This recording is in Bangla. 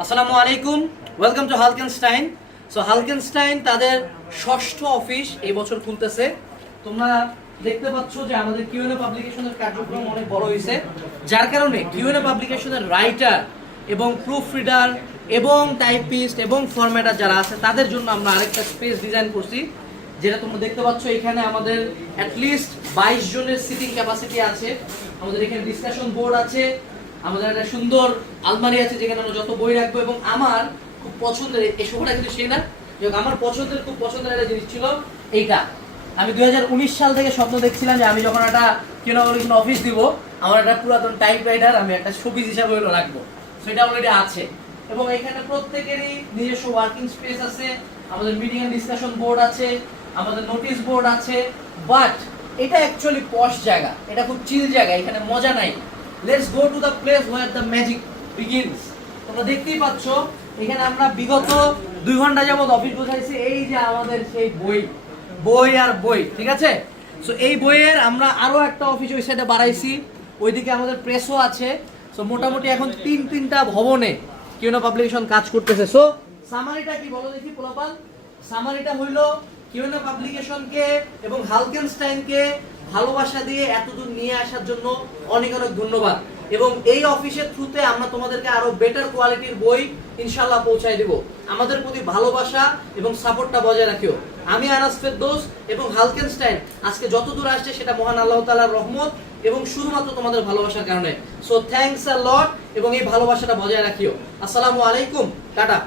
আসসালামু আলাইকুম। Welcome to Halkenstein so Halkenstein তাদের ষষ্ঠ অফিস এই বছর খুলতেছে। তোমরা দেখতে পাচ্ছ যে আমাদের কিউএনএ পাবলিকেশনের কার্যক্রম অনেক বড় হয়েছে। যার কারণে কিউএনএ পাবলিকেশনের রাইটার এবং প্রুফ রিডার এবং টাইপিস্ট এবং ফরম্যাটার যারা আছে, তাদের জন্য আমরা আরেকটা স্পেস ডিজাইন করছি। যেটা তোমরা দেখতে পাচ্ছ, এখানে আমাদের অ্যাটলিস্ট বাইশ জনের সিটিং ক্যাপাসিটি আছে। আমাদের এখানে ডিসকাশন বোর্ড আছে। আমাদের একটা সুন্দর আলমারি আছে যেখানে আমরা যত বই রাখব এবং আমার খুব পছন্দের, এই সোফাটা কিন্তু সেই না আমার পছন্দের, খুব পছন্দের একটা জিনিস ছিল এইটা। আমি দুই হাজার উনিশ সাল থেকে স্বপ্ন দেখছিলাম যে আমি যখন একটা কেন কোনো অফিস দিব, আমার একটা পুরাতন টাইপ রাইডার আমি একটা শোপিস হিসাবে হলো রাখব। সেটা অলরেডি আছে। এবং এখানে প্রত্যেকেরই নিজস্ব ওয়ার্কিং স্পেস আছে, আমাদের মিটিং এন্ড ডিসকাশন বোর্ড আছে, আমাদের নোটিশ বোর্ড আছে। বাট এটা অ্যাকচুয়ালি পশ জায়গা। এটা খুব চিল জায়গা, এখানে মজা নাই। Let's go to the place where the magic begins তোমরা দেখতেই পাচ্ছ, এখানে আমরা বিগত দুই ঘণ্টা যাবত অফিস বোঝাইছি এই যে আমাদের সেই বই বই আর বই, ঠিক আছে? সো এই বইয়ের আমরা আরও একটা অফিস ওই সাইডে বাড়াইছি। ওইদিকে আমাদের প্রেসও আছে। সো মোটামুটি এখন তিন, তিনটা ভবনে কিউনো পাবলিকেশন কাজ করতেছে। সো সামারিটা কি বলো দেখি পোলাপান সামারিটা হইল কিউনো পাবলিকেশনকে এবং হালকেনস্টাইনকে ভালোবাসা দিয়ে এতদূর নিয়ে আসার জন্য অনেক অনেক ধন্যবাদ। এবং এই অফিসের থ্রুতে আমরা তোমাদেরকে আরও বেটার কোয়ালিটির বই ইনশাল্লাহ পৌঁছায় আমাদের প্রতি ভালোবাসা এবং সাপোর্টটা বজায় রাখিও। আমি আনাস ফেরদৌস এবং হালকেনস্টাইন, আজকে যত দূর আসছে সেটা মহান আল্লাহ তাআলার রহমত এবং শুধুমাত্র তোমাদের ভালোবাসার কারণে। সো থ্যাঙ্কস আ লট এবং এই ভালোবাসাটা বজায় রাখিও। আসসালামু আলাইকুম, টাটা।